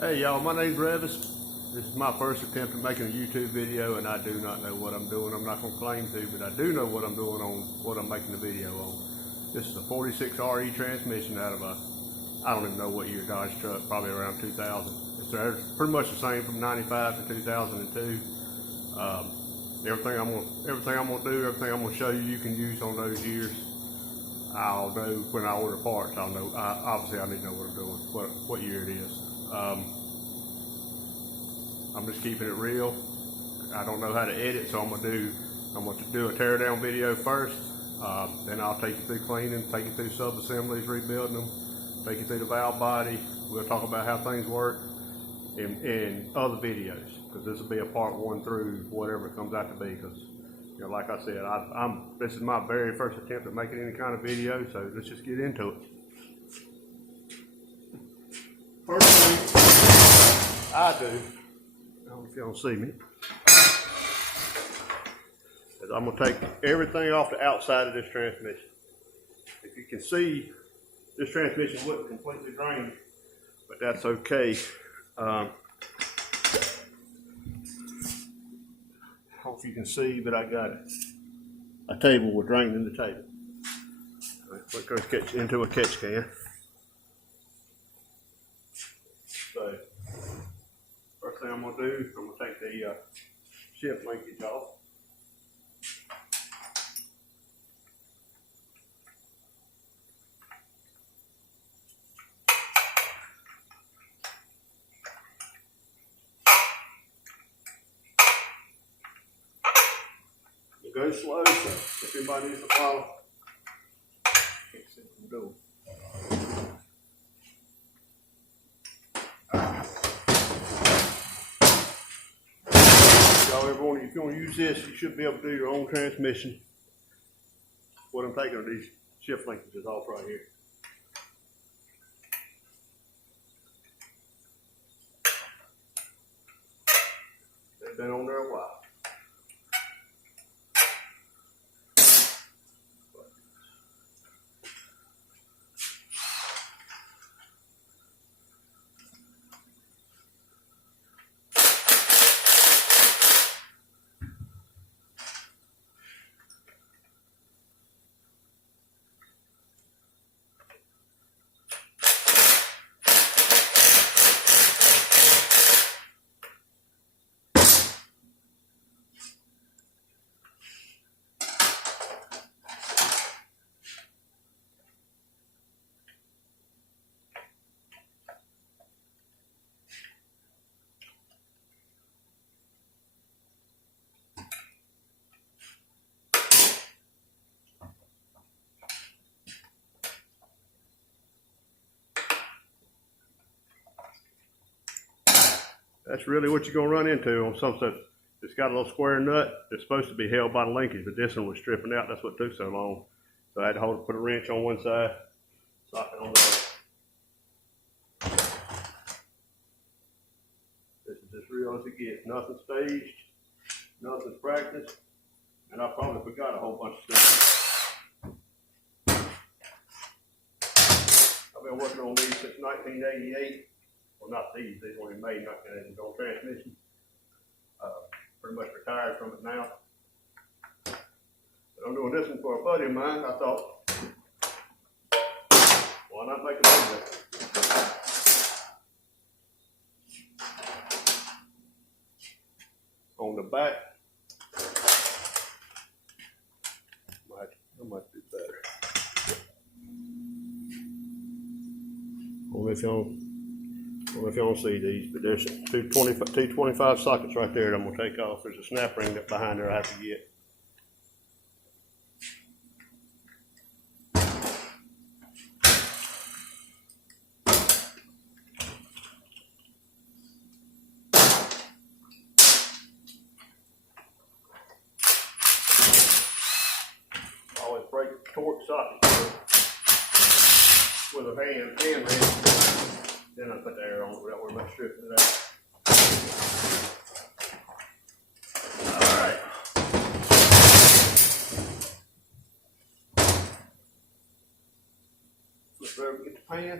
Hey y'all, my name's Revis. This is my first attempt at making a YouTube video, and I do not know what I'm doing. I'm not going to claim to, but I do know what I'm doing on what I'm making the video on. This is a 46 RE transmission out of a, I don't even know what year Dodge truck, probably around 2000. It's pretty much the same from 95 to 2002. Everything I'm gonna do, everything I'm gonna show you, you can use on those years. I'll know when I order parts. I'll know. Obviously, I need to know what I'm doing, what year it is. I'm just keeping it real. I don't know how to edit, so I'm gonna do a teardown video first. Then I'll take you through cleaning, take you through sub-assemblies, rebuilding them, take you through the valve body. We'll talk about how things work in other videos, because this will be a part 1 through whatever it comes out to be. Because, you know, like I said, this is my very first attempt at making any kind of video, so let's just get into it. First thing I do, I don't know if y'all see me, is I'm gonna take everything off the outside of this transmission. If you can see, this transmission wasn't completely drained, but that's okay. I hope you can see, but I got a table with drain in the table. Let's go into a catch can. So, first thing I'm gonna do, I'm gonna take the shift linkage off. Go slow, so if anybody needs to follow, can't see what I'm doing. Y'all, everyone, if you want to use this, you should be able to do your own transmission. What I'm taking are these shift linkages off right here. They've been on there a while. That's really what you're going to run into on some stuff. It's got a little square nut that's supposed to be held by the linkage, but this one was stripping out. That's what took so long. So I had to put a wrench on one side, socket on the other. This is as real as it gets. Nothing staged, nothing's practiced, and I probably forgot a whole bunch of stuff. I've been working on these since 1988. Well, not these were made, not on transmission. Pretty much retired from it now. But I'm doing this one for a buddy of mine. I thought, why not make a video? On the back, I might do better. If you don't see these, but there's 225 sockets right there that I'm going to take off. There's a snap ring that behind there I have to get. Always break the torque socket with a hand wrench. Then I put the air on it without worrying about stripping it out. Alright. Flip over, get the pan.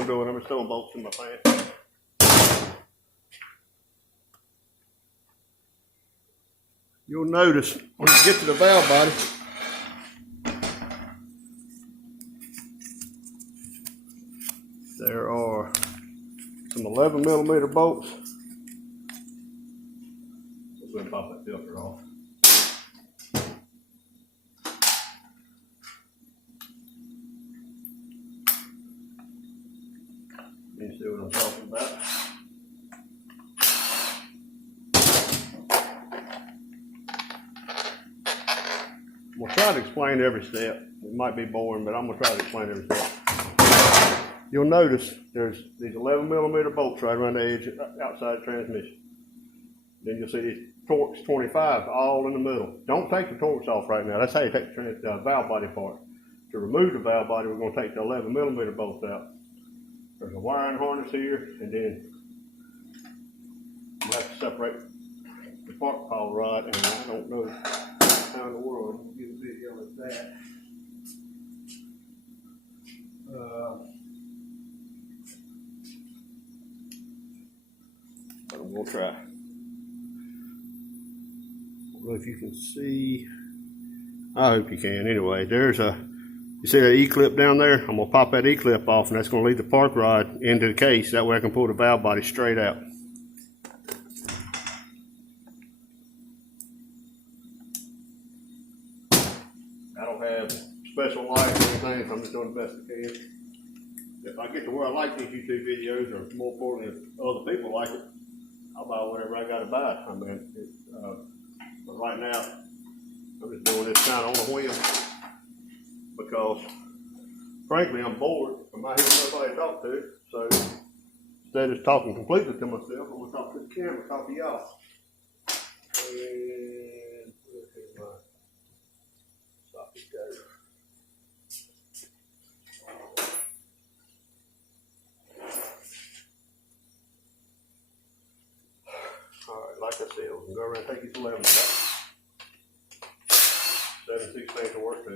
I'm doing. I'm just throwing bolts in my pants. You'll notice when you get to the valve body, there are some 11mm bolts. Let's go ahead and pop that filter off. You see what I'm talking about? I'm going to try to explain every step. It might be boring, but I'm going to try to explain every step. You'll notice there's these 11mm bolts right around the edge outside the transmission. Then you'll see these Torx 25 all in the middle. Don't take the Torx off right now. That's how you take the valve body apart. To remove the valve body, we're going to take the 11mm bolts out. There's a wiring harness here, and then you have to separate the park pile rod, and I don't know how in the world I'm going to get a video of that. But I'm going to try. I don't know if you can see. I hope you can. Anyway, there's you see that E-clip down there? I'm going to pop that E-clip off, and that's going to lead the park rod into the case. That way I can pull the valve body straight out. I don't have special lights or anything, so I'm just doing the best I can. If I get to where I like these YouTube videos, or more importantly, if other people like it, I'll buy whatever I got to buy. I mean, but right now, I'm just doing this kind of on a whim because, frankly, I'm bored. I'm not hearing nobody to talk to. So instead of talking completely to myself, I'm going to talk to the camera, talk to y'all. And stop it, go. Alright, like I said, we can go around and take these 11 back. 7/16 to work to.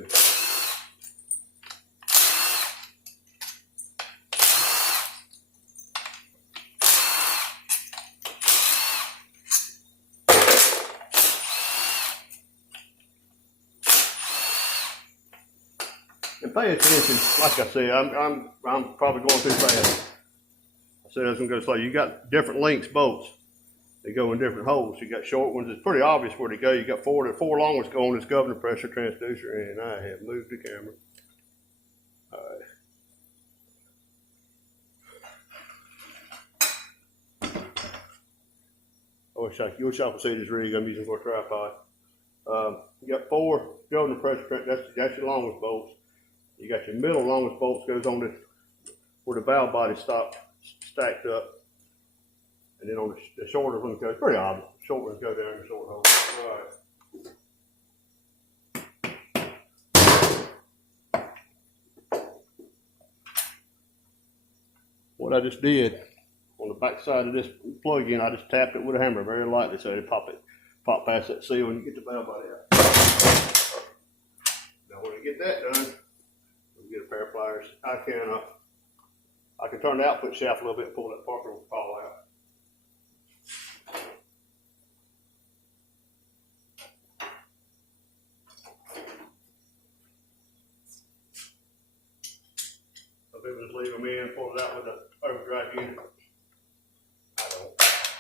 And pay attention, like I said, I'm probably going too fast. I said I was going to go slow. You got different lengths bolts. They go in different holes. You got short ones. It's pretty obvious where they go. You got four long ones go on this governor pressure transducer, and I have moved the camera. All right. I wish I could see this rig I'm using for a tripod. You got 4 governor pressure. That's your longest bolts. You got your middle longest bolts goes on this where the valve body stopped stacked up. And then on the shorter ones go, it's pretty obvious. The short ones go down in the short hole. All right. What I just did on the back side of this plug-in, I just tapped it with a hammer very lightly so it pop past that seal and you get the valve body out. Now when you get that done, we get a pair of pliers. I can turn the output shaft a little bit and pull that parker pile out. People just leave them in, pull it out with the overdrive unit. I don't.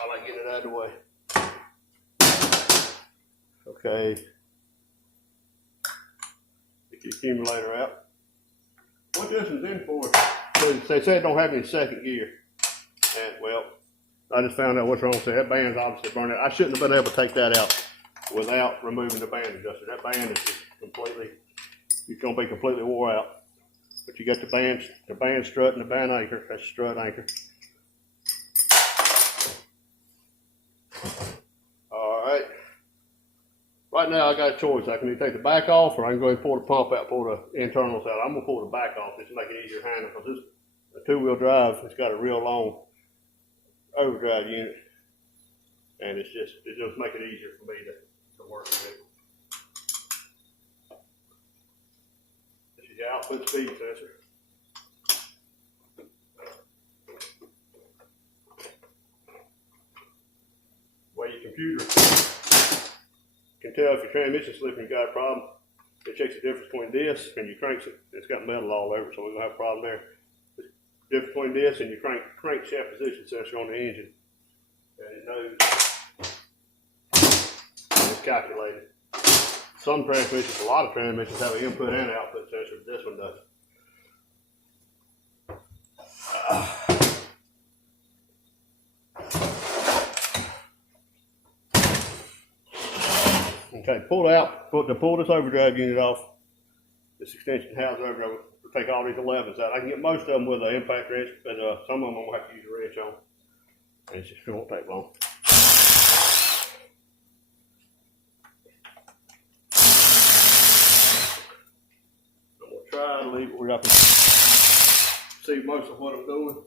I like getting it out of the way. Okay. Get the accumulator out. What this is in for, they say it don't have any second gear. And well, I just found out what's wrong with it. That band's obviously burned out. I shouldn't have been able to take that out without removing the band adjuster. That band is just completely, it's gonna be completely wore out. But you got the band strut and the band anchor. That's the strut anchor. All right. Right now I got a choice. I can either take the back off or I can go ahead and pull the pump out, pull the internals out. I'm gonna pull the back off just to make it easier to handle because this a 2-wheel drive. It's got a real long overdrive unit, and it just make it easier for me to work with it. This is your output speed sensor. computer can tell if your transmission's slipping, you got a problem. It checks the difference between this and your cranks. It's got metal all over it, so we're gonna have a problem there. The difference between this and your crankshaft position sensor on the engine, and it knows. It's calculated. Some transmissions, a lot of transmissions have an input and output sensor, but this one doesn't. Okay, pull this overdrive unit off. This extension house overdrive. We'll take all these 11s out. I can get most of them with an impact wrench, but some of them I'm gonna have to use a wrench on. And it just won't take long. I'm gonna try to leave it where I can see most of what I'm doing.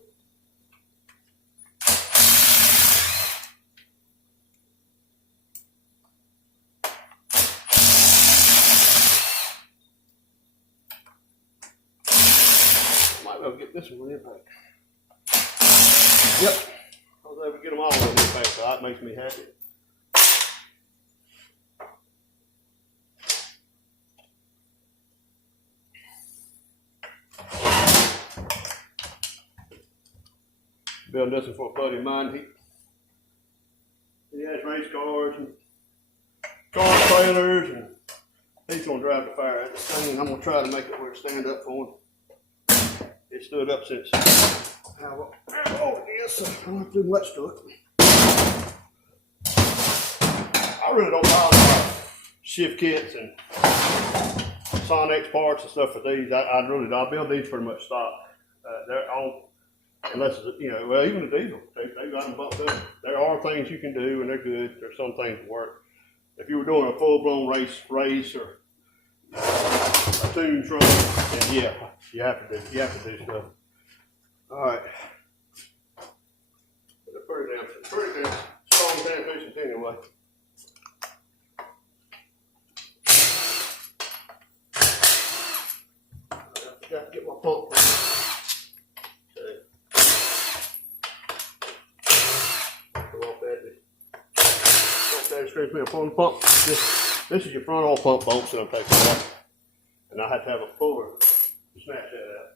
I'll get this one with impact. Yep. I was able to get them all with impact, so that makes me happy. Building this one for a buddy of mine. He has race cars and car trailers, and he's gonna drive the fire at this thing, and I'm gonna try to make it where it stand up for him. It stood up since oh yes, so I don't have to do much to it. I really don't buy a lot of shift kits and Sonex parts and stuff for these. I build these pretty much stock. They're on, unless it's, well, even the diesel, they got them bumped up. There are things you can do, and they're good. There's some things that work. If you were doing a full-blown race or a tune truck, then yeah, you have to do stuff. All right. They're pretty damn strong transmissions anyway. I forgot to get my pump. Okay. Go off that transmission pump. This is your front oil pump bolts that I'm taking out. And I had to have a puller to snatch that out.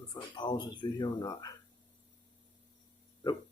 If I pause this video or not. Nope.